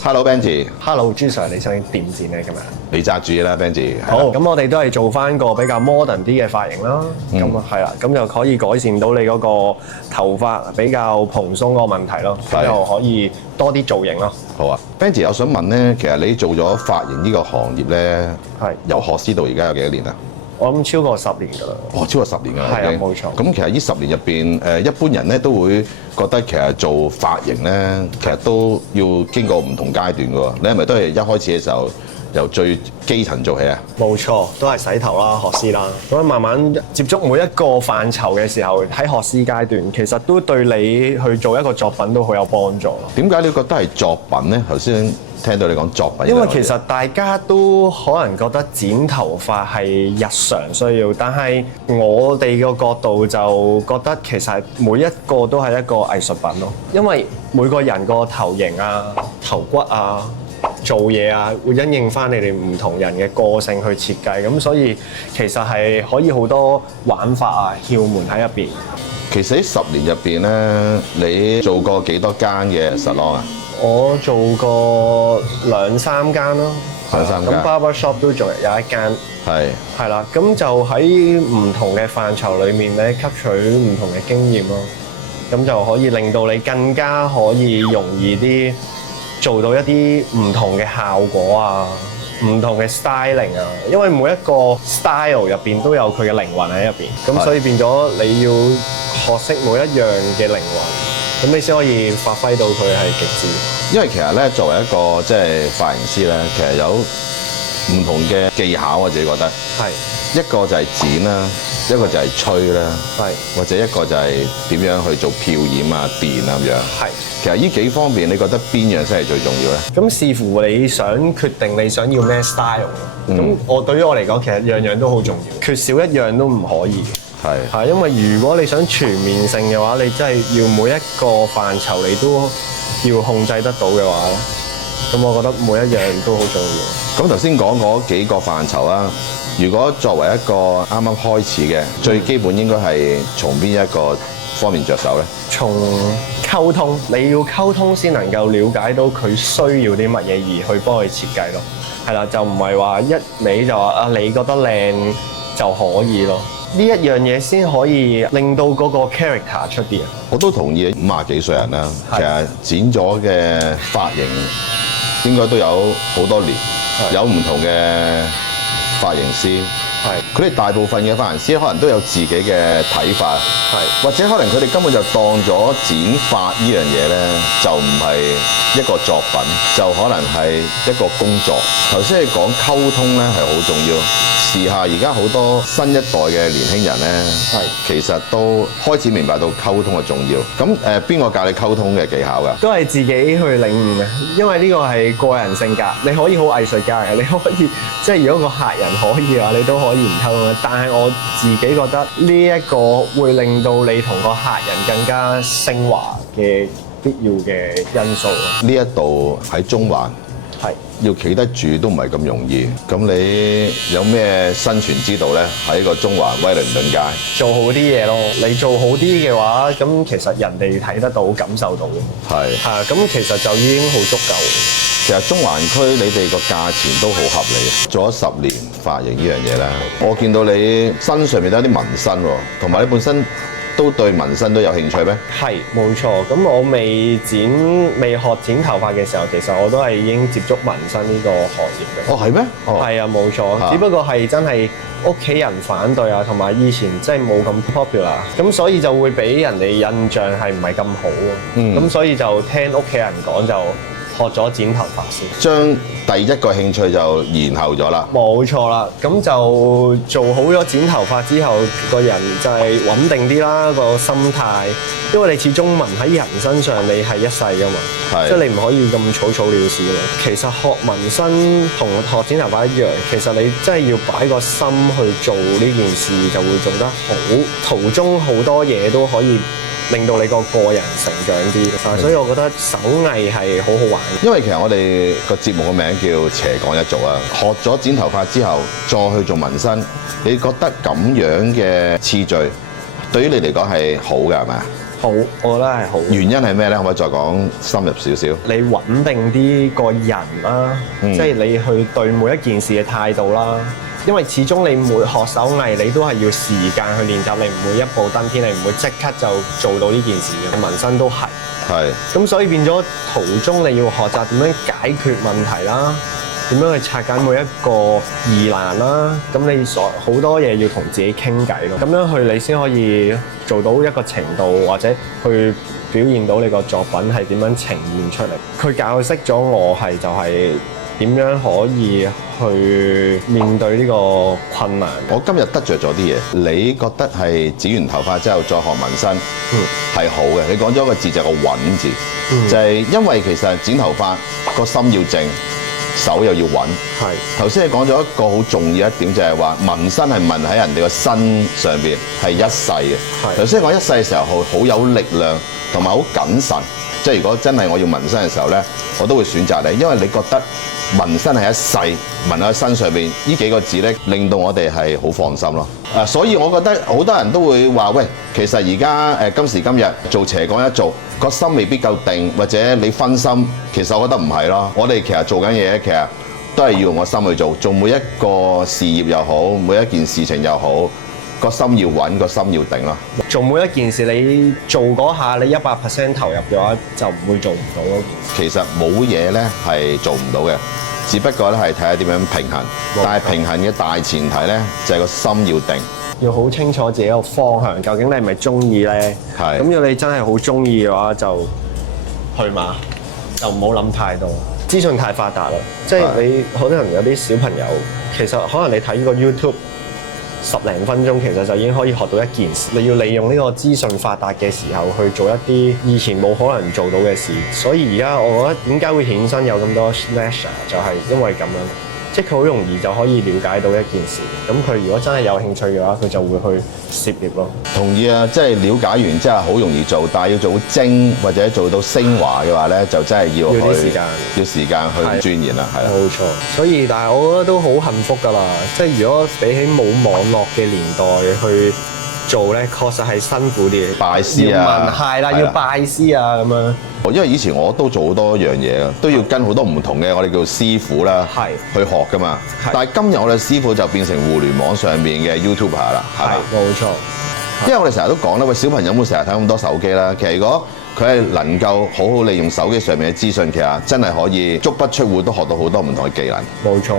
Hello Benji， Hello 朱 Sir，你想點剪咧今日？你揸主意啦 Benji。好，咁我哋都係做翻個比較 modern 啲嘅髮型啦。咁係啦，咁就可以改善到你嗰個頭髮比較蓬鬆個問題咯，咁就可以多啲造型咯。好啊 Benji， 我想問咧，其實你做咗髮型呢個行業咧，係由學師到而家有幾多年啊？我諗超過10年㗎啦。哦，超過10年㗎啦。係啊，冇錯。咁其實呢10年入邊，一般人咧都會覺得其實做髮型咧，其實都要經過唔同階段㗎喎。你係咪都係一開始嘅時候由最基層做起啊？冇錯，都係洗頭啦、學師啦。咁慢慢接觸每一個範疇嘅時候，喺學師階段，其實都對你去做一個作品都好有幫助咯。點解你覺得係作品咧？頭先聽到你講作品，因為其實大家都可能覺得剪頭髮係日常需要，但係我哋個角度就覺得其實每一個都係一個藝術品咯。因為每個人個頭型啊、頭骨啊、做嘢啊，會因應翻你哋唔同人嘅個性去設計，咁所以其實係可以好多玩法啊、竅門喺入邊。其實喺10年入邊咧，你做過幾多間嘅 salon 啊？我做過2-3間咯，2-3間。咁 barber shop 都仲有一間。係啦，咁就喺唔同嘅範疇裏面咧，吸取唔同嘅經驗咯。咁就可以令到你更加可以容易啲做到一啲唔同嘅效果啊，唔同嘅 styling 啊。因為每一個 style 入邊都有佢嘅靈魂喺入邊，咁所以變咗你要學識每一樣嘅靈魂，咁你先可以發揮到佢係極致。因為其實咧，作為一個即係髮型師咧，其實有唔同嘅技巧，我自己覺得係一個就係剪啦，一個就係吹啦，或者一個就係點樣去做漂染啊、電啊咁樣。係，其實呢幾方面，你覺得邊樣先係最重要咧？咁視乎你想決定你想要咩 style 咯。咁對於我嚟講，其實樣樣都好重要，缺少一樣都唔可以。係，因為如果你想全面性嘅話，你真係要每一個範疇你都要控制得到嘅話咧，咁我覺得每一樣都好重要。咁頭先講嗰幾個範疇啦，如果作為一個啱啱開始嘅，最基本應該係從邊一個方面着手咧？從溝通，你要溝通先能夠了解到佢需要啲乜嘢而去幫佢設計咯。係啦，就唔係話一味就話啊你覺得靚就可以咯。呢一樣嘢先可以令到嗰個 character 出啲啊！我都同意，50幾歲人啦，其實剪咗嘅髮型應該都有好多年，有唔同嘅髮型師，佢哋大部分嘅髮型師可能都有自己嘅睇法，或者可能佢哋根本就當咗剪髮呢樣嘢咧，就唔係一個作品，就可能係一個工作。頭先你講溝通咧係好重要。時下而家好多新一代嘅年輕人咧，其實都開始明白到溝通嘅重要。咁邊個教你溝通嘅技巧㗎？都係自己去領悟嘅，因為呢個係個人性格。你可以好藝術家嘅，你可以即係如果個客人可以嘅話，你都可以唔溝通嘅。但係我自己覺得呢一個會令到你同個客人更加升華嘅必要嘅因素。呢一度喺中環。要企得住都唔係咁容易，咁你有咩生存之道咧？喺個中環威靈頓街做好啲嘢咯。你做好啲嘅話，咁其實人哋睇得到、感受到嘅。咁其實就已經好足夠。其實中環區你哋個價錢都好合理，做咗10年髮型呢樣嘢咧，我見到你身上面都有啲紋身喎，同埋你本身都對紋身都有興趣咩？係，冇錯。咁我未學剪頭髮嘅時候，其實我都係已經接觸紋身呢個行業嘅。哦，係咩？係啊，冇錯。只不過係真係屋企人反對啊，同埋以前真係冇咁 popular，咁所以就會俾人哋印象係唔係咁好喎。咁所以就聽屋企人講就學咗剪頭髮先，將第一個興趣就延後咗啦。冇錯啦，咁就做好咗剪頭髮之後，個人就係穩定啲啦，個心態。因為你始終紋喺人身上，你係一世噶嘛，即係你唔可以咁草草了事咯。其實學紋身同學剪頭髮一樣，其實你真係要擺個心去做呢件事，就會做得好。途中好多嘢都可以令到你個人成長啲，所以我覺得手藝係好好玩。因為其實我哋個節目嘅名叫斜槓一族啊，學咗剪頭髮之後再去做紋身，你覺得咁樣嘅次序對於你嚟講係好嘅係咪啊？好，我覺得係好。原因係咩咧？可唔可以再講深入少少？你穩定啲個人啦，即係你去對每一件事嘅態度啦。因為始終你每學手藝，你都係要時間去練習，你唔會一步登天，你唔會即刻就做到呢件事嘅。紋身都係。係。咁所以變咗途中你要學習點樣解決問題啦，點樣去拆解每一個疑難啦。咁你好多嘢要同自己傾偈咯。咁樣去你先可以做到一個程度，或者去表現到你個作品係點樣呈現出嚟。佢教識咗我係就係點樣可以去面對呢個困難。我今日得着咗啲嘢，你覺得係剪完頭髮之後再學紋身係好嘅？你講咗一個字就係個穩字，就係因為其實剪頭髮個心要靜，手又要穩。係。頭先你講咗一個好重要一點，就係話紋身係紋喺人哋個身上邊係一世嘅。係。頭先講一世嘅時候好有力量同埋好謹慎。即係如果真係我要紋身嘅時候咧，我都會選擇你，因為你覺得紋身係一世紋喺身上邊呢幾個字咧，令到我哋係好放心咯。所以我覺得好多人都會話：喂，其實而家今時今日做斜槓一做，個心未必夠定，或者你分心。其實我覺得唔係咯。我哋其實做緊嘢，其實都係要用個心去做，做每一個事業又好，每一件事情又好。個心要穩，個心要定咯。做每一件事，你做嗰下，你100% 投入嘅話，就唔會做唔到咯。其實冇嘢咧係做唔到嘅，只不過咧係睇下點樣平衡。但係平衡嘅大前提咧，就係個心要定，要好清楚自己個方向。究竟你係咪中意咧？係。咁如果你真係好中意嘅話，就去馬，就唔好諗太多。資訊太發達啦，即係你好多人有啲小朋友，其實可能你睇呢個 YouTube。10零分鐘其實就已經可以學到一件事。你要利用呢個資訊發達嘅時候去做一啲以前冇可能做到嘅事。所以而家我覺得點解會衍生有咁多 slasher，就係因為咁樣。即係佢好容易就可以了解到一件事。咁佢如果真係有興趣嘅話，佢就會去涉獵咯。同意啊，即係了解完之後好容易做，但係要做精或者做到升華嘅話咧，就真係要啲時間，要時間去鑽研啦，係啦。冇錯。所以但係我覺得都好幸福㗎啦。即係如果比起冇網絡嘅年代去做咧，確實係辛苦啲。拜師啊，係啦，要拜師啊咁樣。因為以前我都做好多樣嘢啊，都要跟好多唔同嘅我哋叫師傅啦，去學㗎嘛。但係今日我哋師傅就變成互聯網上面嘅 YouTuber 啦，係冇錯。因為我哋成日都講啦，喂，小朋友冇成日睇咁多手機啦。其實如果佢係能夠好好利用手機上面嘅資訊，其實真係可以足不出戶都學到好多唔同嘅技能。冇錯。